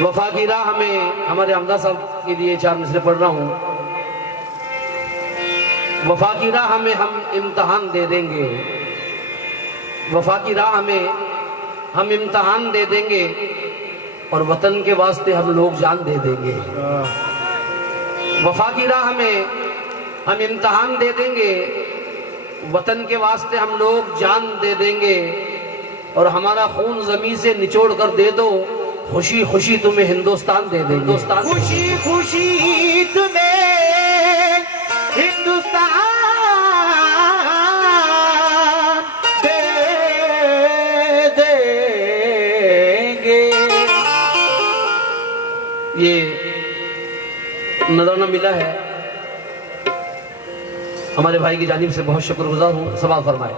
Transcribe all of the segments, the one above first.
वफा की राह में हमारे हमदा साहब के लिए 4 मिसरे पढ़ रहा हूँ। वफा की राह में हम इम्तहान दे देंगे, वफा की राह में हम इम्तहान दे देंगे और वतन के वास्ते हम लोग जान दे देंगे। वफा की राह में हम इम्तहान दे देंगे, वतन के वास्ते हम लोग जान दे देंगे और हमारा खून जमीन से निचोड़ कर दे दो, खुशी खुशी तुम्हें हिंदुस्तान दे देंगे। हिंदुस्तान खुशी खुशी तुम्हें हिंदुस्तान दे देंगे। ये नजराना मिला है, हमारे भाई की जानिब से बहुत शुक्रगुजार हूँ। सवाल फरमाए।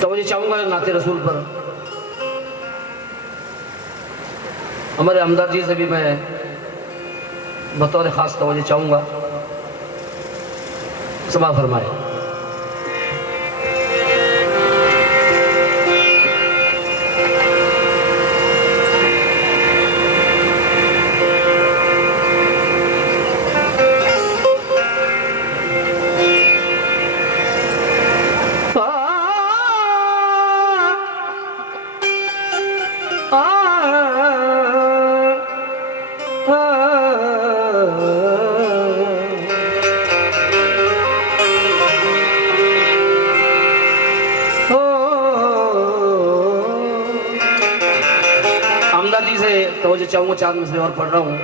तो मुझे चाहूंगा नाते रसूल पर हमारे हमदर्द जी से भी मैं बतौर खास तवज्जो चाहूंगा। सवाल फरमाए। तवज्जो चाहूंगा, 4 मिसरे और पढ़ रहा हूँ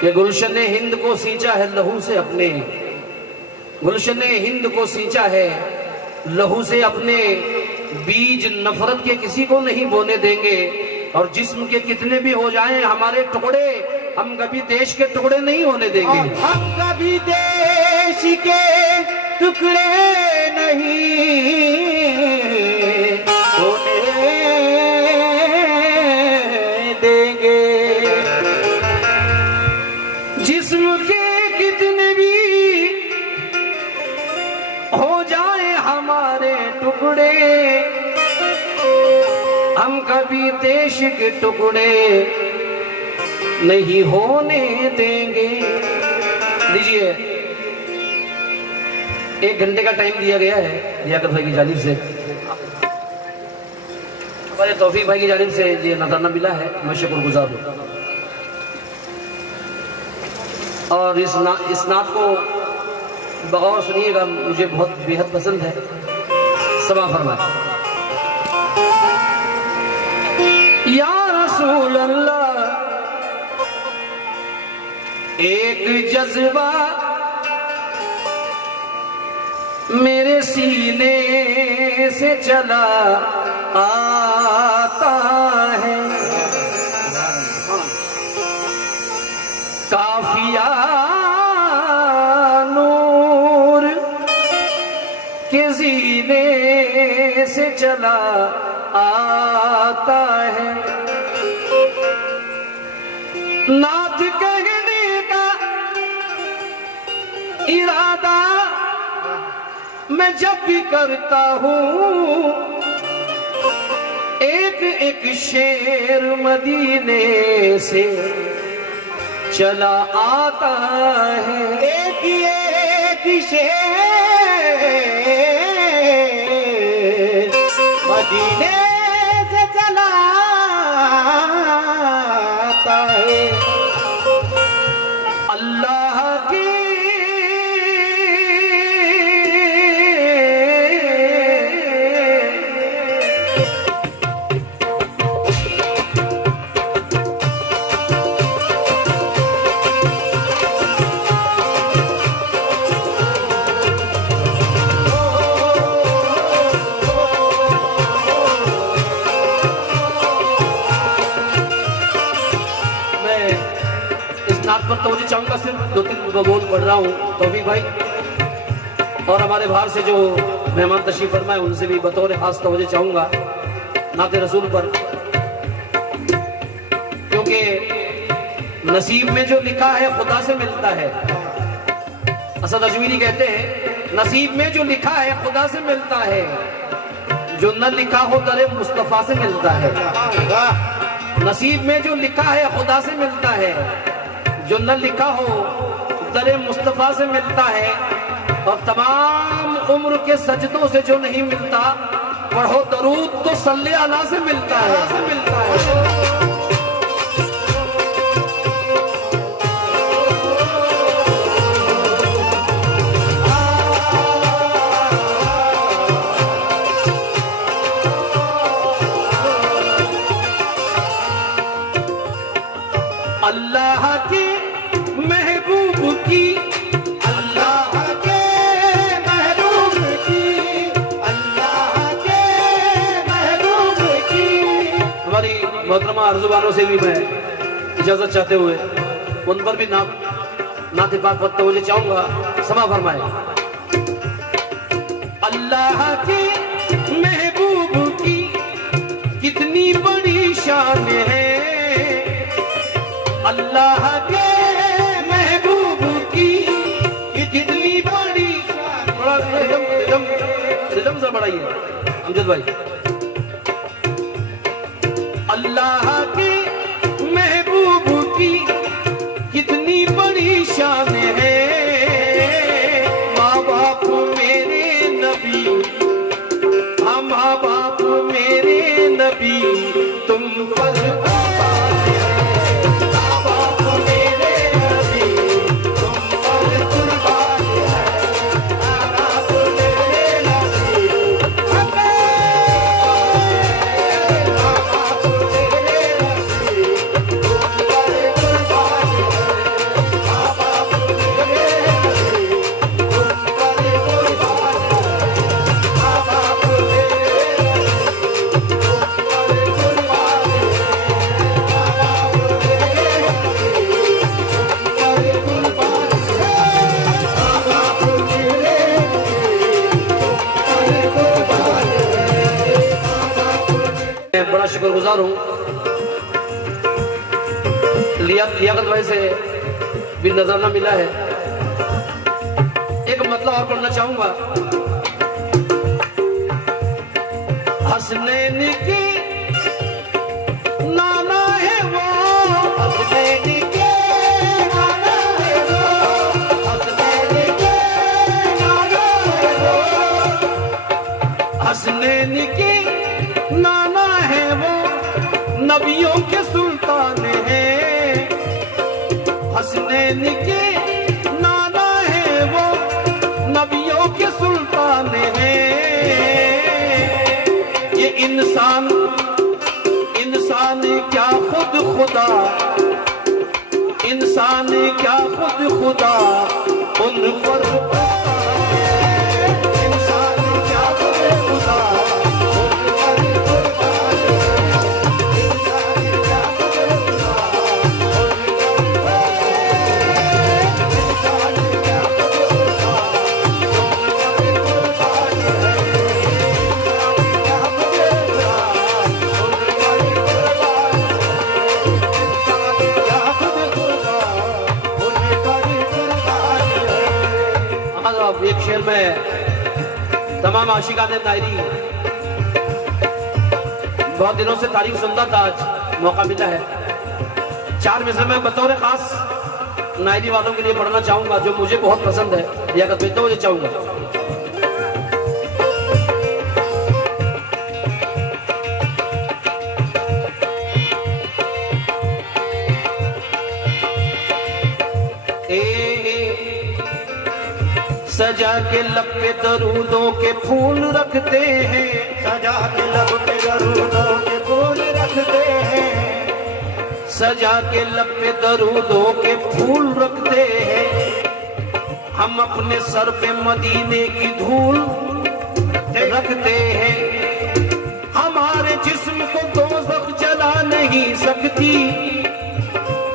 कि गुलशन ने हिंद को सींचा है लहू से अपने, गुलशन ने हिंद को सींचा है लहू से अपने, बीज नफरत के किसी को नहीं बोने देंगे और जिस्म के कितने भी हो जाएं हमारे टुकड़े, हम कभी देश के टुकड़े नहीं होने देंगे। हम कभी देश के टुकड़े नहीं होने देंगे। जिस्म के कितने भी हो जाए हमारे टुकड़े, हम कभी देश के टुकड़े नहीं होने देंगे। लीजिए, 1 घंटे का टाइम दिया गया है लियाकत भाई की जानिब से, हमारे तौफीक भाई की जानिब से ये नजराना मिला है, मैं शुक्रगुजार हूँ। और इस नात को बगौर सुनिएगा, मुझे बहुत बेहद पसंद है। समा फरमाए। या रसूल अल्लाह, एक जज्बा मेरे सीने से चला आता है, काफिया नूर के सीने से चला आता है, नात कहने का इरादा मैं जब भी करता हूँ, एक एक शेर मदीने से चला आता है, एक एक शेर मदीने से चला आता है। अल्लाह की पर तवज्जो चाहूंगा, सिर्फ 2-3 बोल पढ़ रहा हूँ। तौफीक भाई और हमारे बाहर से जो मेहमान तशरीफ फरमाए उनसे भी बतौर खास तवज्जो चाहूंगा नाते रसूल पर, क्योंकि नसीब में जो लिखा है खुदा से मिलता है। असद अजमेरी कहते हैं नसीब में जो लिखा है खुदा से मिलता है, जो न लिखा हो दरे मुस्तफा से मिलता है। नसीब में जो लिखा है खुदा से मिलता है, जो न लिखा हो दरे मुस्तफा से मिलता है। और तमाम उम्र के सजदों से जो नहीं मिलता, पढ़ो दरूद तो सल्ले अला से मिलता है। अल्लाह के महबूब की, अल्लाह के महबूब की, अल्लाह के महबूब की। हमारी मोहतरमा आरज़ूबानों से भी मैं इजाजत चाहते हुए उन पर भी नाते पाक पढ़ते हुए चाहूंगा, समा फरमाए। अल्लाह के महबूब की कितनी बड़ी शान है, अल्लाह के महबूब की कितनी बड़ी शान। बड़ा रिदम से बढ़ाइए अमजद भाई। अल्लाह के महबूब की कितनी बड़ी शान है, माँ बाप मेरे नबी, हाँ माँ बाप मेरे नबी तुम पर बड़ा शुक्रगुजार हूँ। लियाकत भाई से भी नजराना मिला है। एक मतलब और पढ़ना चाहूंगा। हसनैन की नाना है वो, हसनैन के नाना है वो, हसनैन के नाना है वो, हसनैन की नाना है वो, नबियों के सुल्तान है। हसनैन के नाना है वो, नबियों के सुल्तान है। ये इंसान क्या खुद खुदा, इंसान क्या खुद खुदा उन पर एक शेर में तमाम आशिकाने नायरी बहुत दिनों से तारीफ सुनता था, आज मौका मिला है। 4 में से मैं बतौर खास नायरी वालों के लिए पढ़ना चाहूंगा, जो मुझे बहुत पसंद है, लियाकत भाई तो मुझे चाहूंगा। सजा के लब पे दरूदों के फूल रखते हैं, सजा के लब पे दरूदों के फूल रखते हैं, सजा के लब पे दरूदों के फूल रखते हैं। हम अपने सर पे मदीने की धूल रखते हैं। हमारे जिस्म को दोज़ख जला नहीं सकती,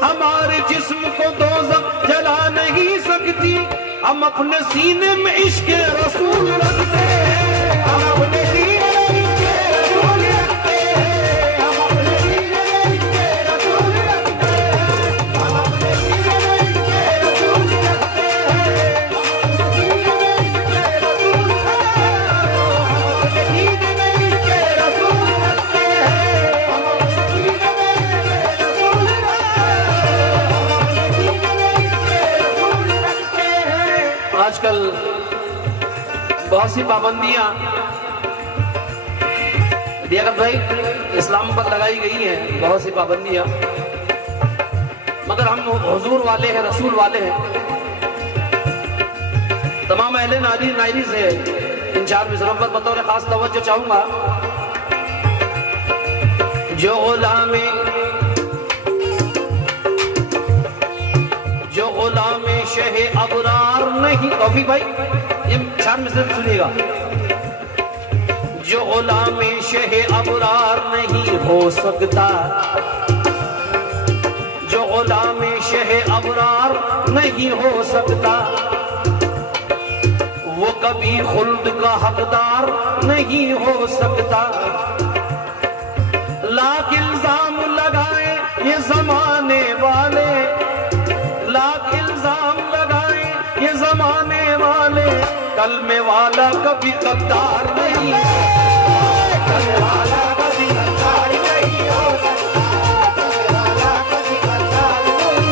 हमारे जिस्म को दोज़ख जला नहीं सकती। हम अपने सीने में इश्क़ रसूल रखते हैं, हम अपने सीने में इश्क़ रसूल रखते हैं, हम अपने सीने में इश्क़ रसूल रखते हैं, हम आजकल बहुत सी पाबंदियां लियाकत भाई इस्लाम पर लगाई गई हैं, बहुत सी पाबंदियां, मगर हम हुजूर वाले हैं, रसूल वाले हैं। तमाम अहले नारी नायरी से इन 4 मिसरों पर बतौर खास तवज्जो चाहूंगा। जो गुलाम शहे अबरार नहीं, तौफीक भाई ये 4 मिसरे सुनिएगा। जो गुलाम शहे अबरार नहीं हो सकता, जो गुलाम शहे अबरार नहीं हो सकता, वो कभी खुल्द का हकदार नहीं हो सकता। लाख इल्जाम लगाए ये जमाने वाले, लाख इल्जाम लगाए ये जमाने वाले, कलमे वाला कभी गद्दार नहीं, कलमे वाला कभी गद्दार नहीं हो सकता, कलमे वाला कभी गद्दार नहीं,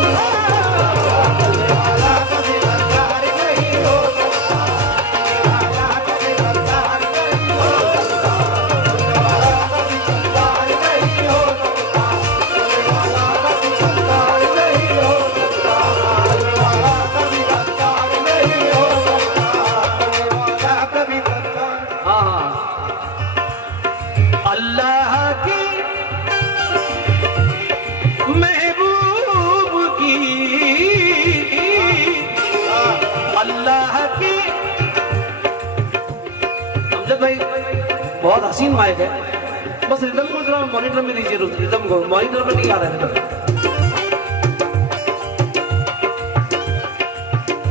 कलमे वाला कभी गद्दार नहीं हो सकता, कलमे वाला कभी गद्दार नहीं हो सकता, कलमे वाला कभी गद्दार नहीं हो सकता, कलमे वाला कभी गद्दार नहीं हो सकता, कलमे वाला कभी गद्दार नहीं हो सकता, कलमे वाला कभी गद्दार। हाँ, अल्लाह की महबूब की, अल्लाह की। अमजद भाई बहुत हसीन माइक है, बस रिदम को जरा मॉनिटर में लीजिए, रिदम को मॉनिटर में नहीं आ रहा है रिदम।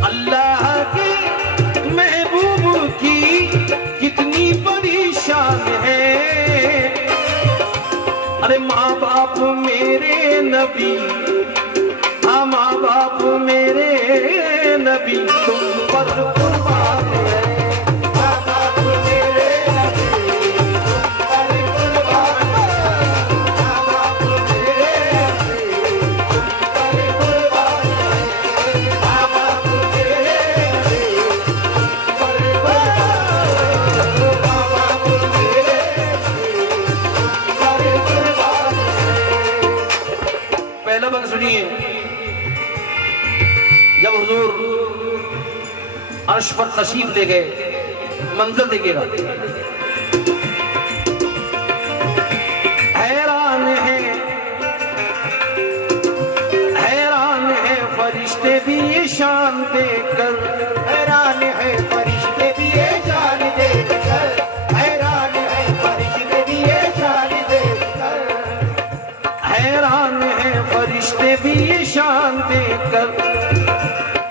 अल्लाह की महबूब की कितनी बड़ी शान है, अरे माँ बाप मेरे नबी, हाँ माँ बाप मेरे नबी तुम पर कुर्बान है, माँ बाप मेरे नबी तुम पर कुर्बान है, माँ बाप मेरे नबी तुम पर कुर्बान है, माँ बाप मेरे नबी तुम पर कुर्बान है, माँ बाप मेरे पहला बंद सुनिए। जब हुजूर अर्श पर तशरीफ ले गए, मंजर देखिएगा, हैरान है फरिश्ते भी ये शान देखकर, हैरान है फरिश्ते भी ये शान देखकर, हैरान है फरिश्ते भी ये शान देखकर, हैरान है फरिश्ते भी ये शान देखकर।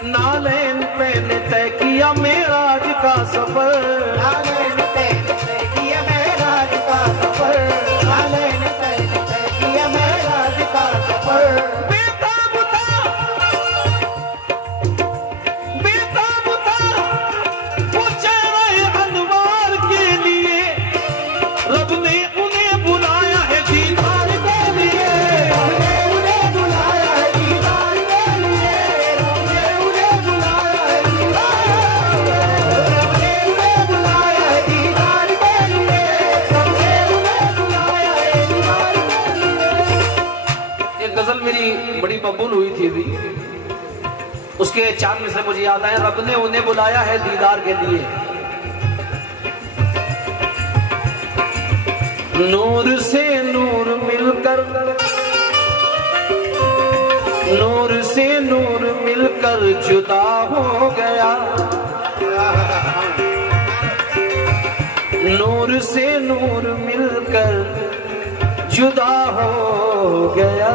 नालैन पहले तय किया मेराज का सफर, नालैन पहले तय किया मेराज का सफर, नालैन पहले तय किया मेराज का सफर। बेताब था वो चेहरे अनवार के लिए, रब ने उन्हें बुलाया है दीदार के लिए, रब ने उन्हें बुलाया है दीदार के लिए, रब ने उन्हें बुलाया है दीदार, रब ने उन्हें बुलाया है दीदार के लिए, रब ने उन्हें बुलाया है दीदार के लिए। एक गजल मेरी बड़ी मकबूल हुई थी अभी, उसके 4 मिसरे मुझे याद आए। रब ने उन्हें बुलाया है दीदार के लिए, नूर से नूर मिलकर, नूर से नूर मिलकर जुदा हो गया, नूर से नूर मिलकर जुदा हो गया,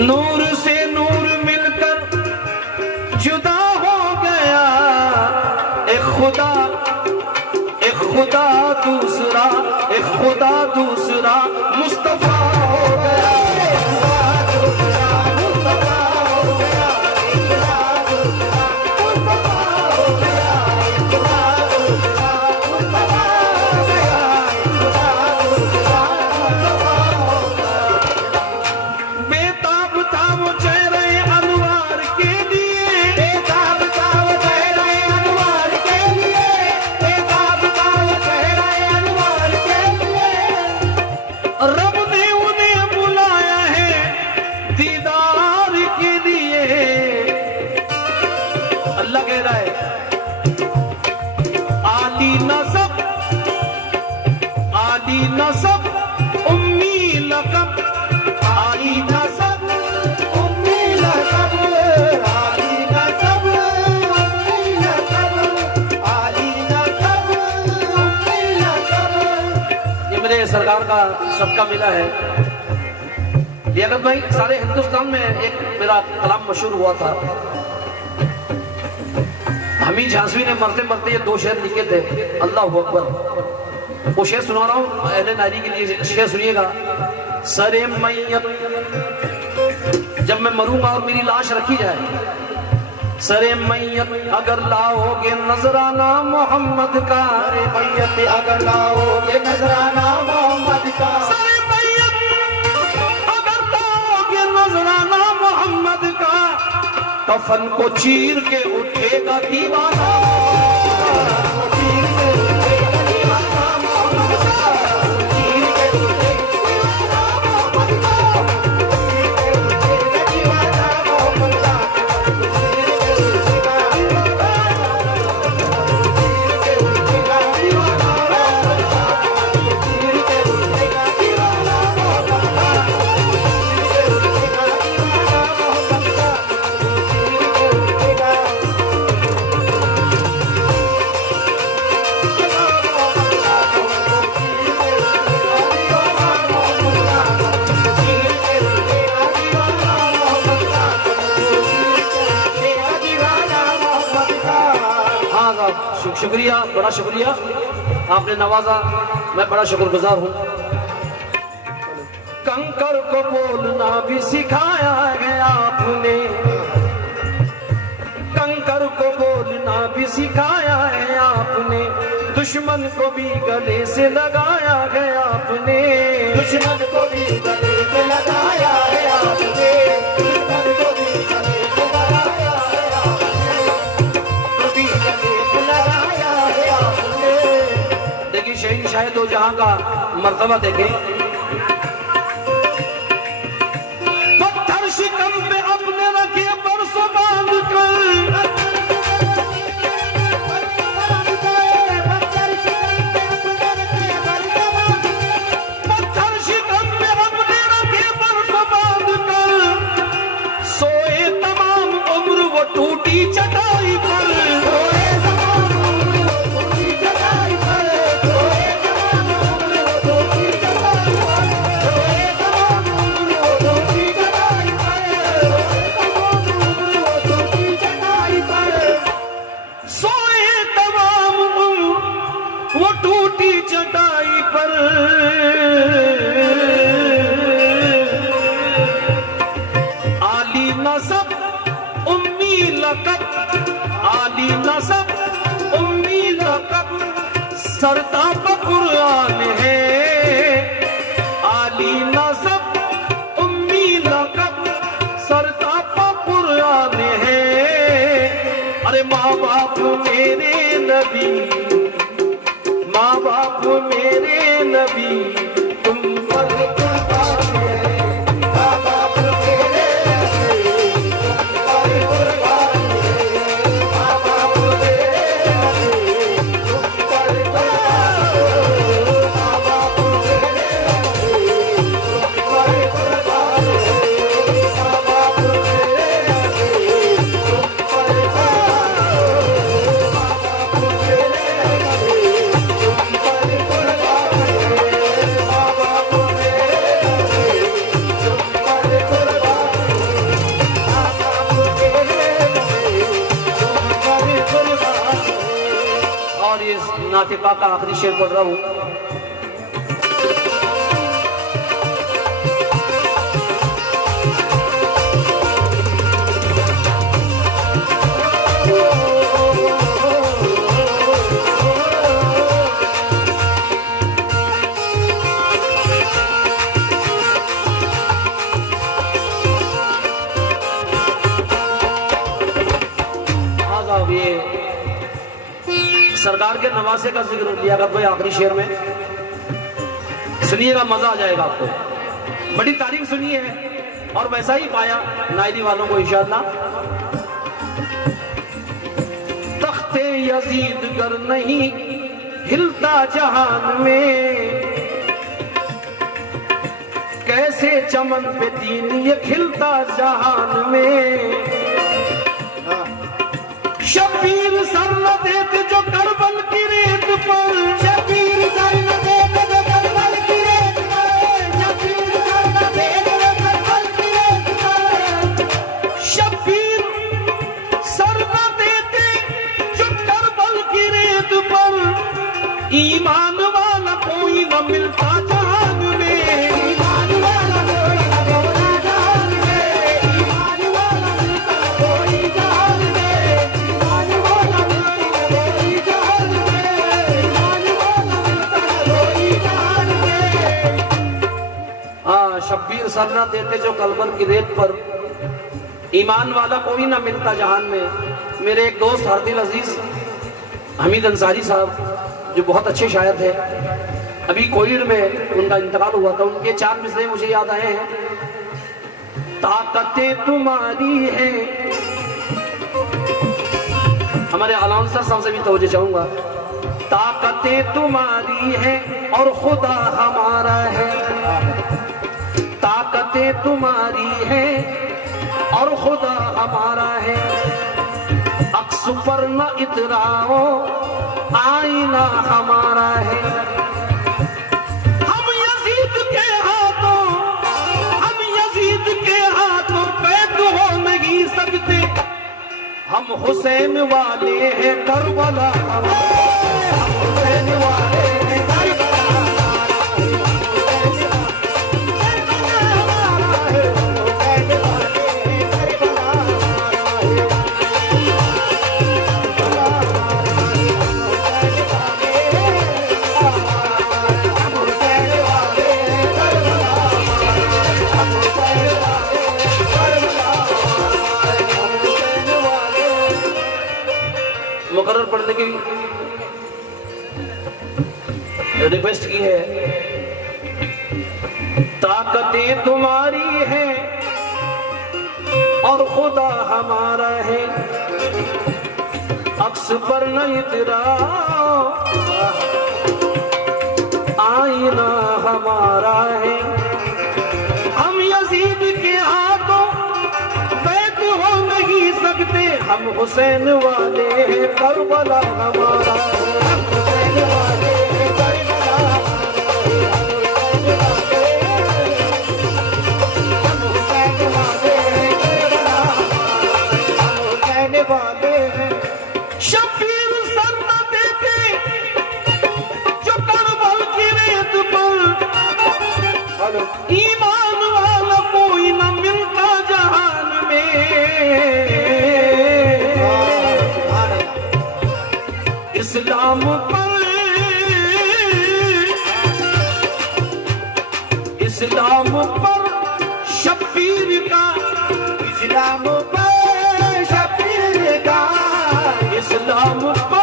नूर से नूर मिलकर जुदा हो गया। एक खुदा दूसरा, एक खुदा दूसरा मुस्तफा हो गया, एक खुदा दूसरा मुस्तफा हो गया, एक खुदा दूसरा मुस्तफा हो गया, एक खुदा दूसरा मुस्तफा हो गया, एक खुदा दूसरा मुस्तफा हो गया। बेताब था वो चेहरे अनवार के लिए, बेताब का सदका मिला है। लियाकत भाई, सारे हिंदुस्तान में एक मेरा कलाम मशहूर हुआ था। हमीद झांसवी ने मरते मरते ये 2 शेर लिखे थे, अल्लाह अकबर। वो शेर सुना रहा हूँ अहले नारी के लिए, शेर सुनिएगा। सरे मैयत, जब मैं मरूंगा और मेरी लाश रखी जाए, सरे मैयत अगर लाओगे नजराना मोहम्मद का, सरे मैयत अगर लाओगे नजराना मोहम्मद का, सरे मैयत अगर लाओगे नजराना मोहम्मद का, कफन को चीर के उठेगा दीवाना, चीर के उठेगा दीवाना मोहम्मद का, चीर के उठेगा मोहम्मद का, चीर के उठेगा दीवाना मोहम्मद का, चीर के उठेगा दीवाना मोहम्मद का, चीर के उठेगा दीवाना मोहम्मद का, चीर के उठेगा दीवाना मोहम्मद का, शुक्रिया, बड़ा शुक्रिया, आपने नवाजा, मैं बड़ा शुक्रगुजार हूँ। कंकर को बोलना भी सिखाया है आपने, कंकर को बोलना भी सिखाया है आपने, दुश्मन को भी गले से लगाया है आपने, दुश्मन को भी गले से लगाया है आपने, दुश्मन को भी गले से लगाया है आपने, को भी गले से लगाया है आपने। देखिए शहंशाह दो जहां का मर्तबा देखें। पत्थर शिकम पे अपने रखे बरसों बांध कर, पत्थर शिकम पे अपने रखे बरसों बांध कर, सोए तमाम उम्र वो टूटी चटाई पर, सोए तमाम उम्र वो टूटी चटाई पर, सोए तमाम उम्र वो टूटी चटाई पर, सोए तमाम उम्र वो टूटी चटाई पर, सोए तमाम उम्र वो टूटी चटाई पर, सोए तमाम उम्र वो टूटी चटाई पर, आली नसब उम्मी लकब, आली नसब उम्मी लकब, सरताप कुरान है, आली नसब उम्मी लकब, सरताप कुरान है। अरे माँ बाप मेरे नबी, माँ बाप मेरे नबी, तुम पर कुर्बान है माँ बाप मेरे नबी, तुम पर कुर्बान है माँ बाप मेरे नबी, तुम पर कुर्बान है माँ बाप मेरे नबी, तुम पर कुर्बान है माँ बाप मेरे नबी, तुम पर कुर्बान है माँ बाप मेरे नबी, तुम पर कुर्बान है माँ बाप मेरे नबी, तुम पर कुर्बान है माँ बाप मेरे नबी, तुम पर कुर्बान है। और ये नाते पाक का आखिरी शेर पढ़ रहा हूँ। आज ये सरकार के नवासे का जिक्र लिया कर भाई आखिरी शेर में, सुनिएगा, मजा आ जाएगा आपको। बड़ी तारीफ सुनी है और वैसा ही पाया नायरी वालों को इंशाअल्लाह। तख्ते यजीद गर नहीं हिलता जहान में, कैसे चमन पे दीन ये खिलता जहान में, शबीर सर न देते जो करबल की रेत पर, शबीर सर न देते जो करबल की रेत देते जो कलबर की रेत पर, ईमान वाला कोई ना मिलता जहान में। मेरे एक दोस्त हरदिल अजीज हमीद अंसारी साहब जो बहुत अच्छे शायर थे, अभी कोविड में उनका इंतकाल हुआ था, उनके 4 मिसरे मुझे याद आए हैं। ताकतें तुम्हारी है, हमारे अलाउंसर साहब से भी तवज्जो चाहूंगा। ताकतें तुम्हारी है और खुदा हमारा है, ताकतें तुम्हारी है और खुदा हमारा है। अक्स पर न इतराओ आईना हमारा है। हम यजीद के हाथों, हम यजीद के हाथों पैद हो नहीं सकते। हम हुसैन वाले हैं करबला हमारा, हम हुसैन वाले हैं करबला हमारा, मुकर्रर पढ़ने की रिक्वेस्ट की है। ताकतें तुम्हारी है और खुदा हमारा है। अक्स पर न इतराओ आईना हमारा है। हम यजीद के हाथों बैत हो नहीं सकते। हम हुसैन वाले हैं करबला हमारा, हम हुसैन वाले हैं करबला शबीर सर न देते जो करबल की रेत पर। ईमान वाला कोई न मिलता जहान में। इस्लाम पर, इस्लाम पर शबीर का, इस्लाम पर शबीर का, इस्लाम पर